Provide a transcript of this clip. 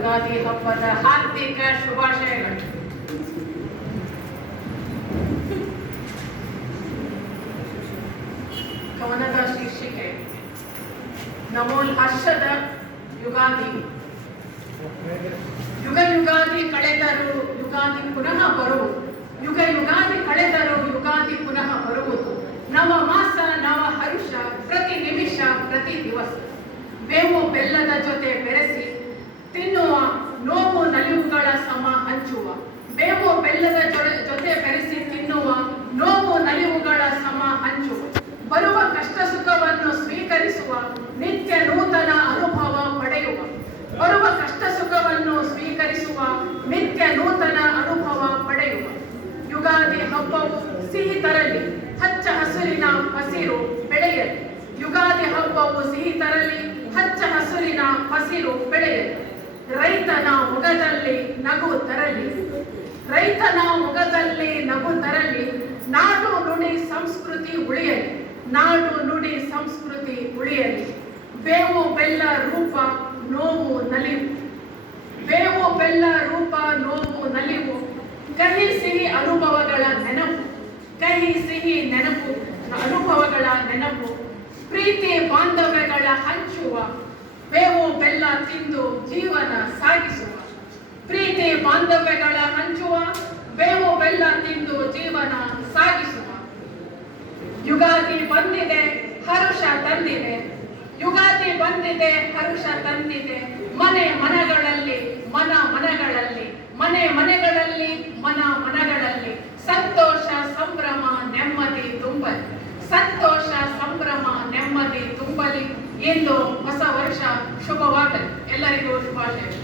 ಯುಗಾದಿ ಹಬ್ಬದ ಹಾರ್ದಿಕ ಶುಭಾಶಯಗಳು. ಕವನದ ಶೀರ್ಷಿಕೆ ನಮೋಲ್ಲಾಸದ ಯುಗಾದಿ. ಯುಗ ಯುಗಾದಿ ಕಳೆದರೂ ಯುಗಾದಿ ಪುನಃ ಬರುವುದು. ಯುಗ ಯುಗಾದಿ ಕಳೆದರೂ ಯುಗಾದಿ ಪುನಃ ಬರುವುದು. ನವ ಮಾಸ ನವ ಹರುಷ ಪ್ರತಿ ನಿಮಿಷ ಪ್ರತಿ ದಿವಸ. ಬೇವು ಬೆಲ್ಲದ ಜೊತೆ ಬೆರೆಸಿ ತಿನ್ನುವ ನೋವು ನಲಿವುಗಳ ಸಮ ಹಂಚುವ. ಬೇವು ಬೆಲ್ಲದ ಜೊತೆ ಬೆರೆಸಿ ತಿನ್ನುವ ನೋವು ನಲಿವುಗಳ ಸಮ ಹಂಚುವ. ಬರುವ ಕಷ್ಟ ಸುಖವನ್ನು ಸ್ವೀಕರಿಸುವ ನಿತ್ಯ ನೂತನ ಅನುಭವ ಪಡೆಯುವ. ಬರುವ ಕಷ್ಟ ಸುಖವನ್ನು ಸ್ವೀಕರಿಸುವ ನಿತ್ಯ ನೂತನ ಅನುಭವ ಪಡೆಯುವ. ಯುಗಾದಿ ಹಬ್ಬವು ಸಿಹಿ ತರಲಿ ಹಚ್ಚ ಹಸುರಿನ ಹಸಿರು ಬೆಳೆಯಲಿ. ಯುಗಾದಿ ಹಬ್ಬವು ಸಿಹಿ ತರಲಿ ಹಚ್ಚ ಹಸುರಿನ ಹಸಿರು ಬೆಳೆಯಲಿ. ರೈತನ ಮೊಗದಲ್ಲಿ ನಗು ತರಲಿ. ರೈತನ ಮೊಗದಲ್ಲಿ ನಗು ತರಲಿ. ನಾಡು ನುಡಿ ಸಂಸ್ಕೃತಿ ಉಳಿಯಲಿ. ನಾಡು ನುಡಿ ಸಂಸ್ಕೃತಿ ಉಳಿಯಲಿ. ಬೇವು ಬೆಲ್ಲ ರೂಪ ನೋವು ನಲಿವು. ಬೇವು ಬೆಲ್ಲ ರೂಪ ನೋವು ನಲಿವು. ಕಹಿ ಸಿಹಿ ಅನುಭವಗಳ ನೆನಪು. ಕಹಿ ಸಿಹಿ ನೆನಪು ಅನುಭವಗಳ ನೆನಪು. ಪ್ರೀತಿ ಬಾಂಧವ್ಯಗಳ ಹಂಚುವ. ಬೇವು ಬೆಲ್ಲ ತಿಂದು ಜೀವನ ಸಾಗಿಸುವ. ಪ್ರೀತಿ ಬಾಂಧವ್ಯಗಳ ಹಂಚುವ. ಬೇವು ಬೆಲ್ಲ ತಿಂದು ಜೀವನ ಸಾಗಿಸುವ. ಯುಗಾದಿ ಬಂದಿದೆ ಹರುಷ ತಂದಿದೆ. ಯುಗಾದಿ ಬಂದಿದೆ ಹರುಷ ತಂದಿದೆ. ಮನೆ ಮನಗಳಲ್ಲಿ ಮನ ಮನಗಳಲ್ಲಿ ಮನೆ ಮನೆಗಳಲ್ಲಿ ಮನ ಮನಗಳಲ್ಲಿ ಸಂತೋಷ ಸಂಭ್ರಮ ನೆಮ್ಮದಿ ತುಂಬಲಿ. ಸಂತೋಷ ಸಂಭ್ರಮ ನೆಮ್ಮದಿ ತುಂಬಲಿ ಎಂದು ಹೊಸ ವರ್ಷ ಶುಭವಾಗಲಿ. ಎಲ್ಲರಿಗೂ ಶುಭಾಶಯ.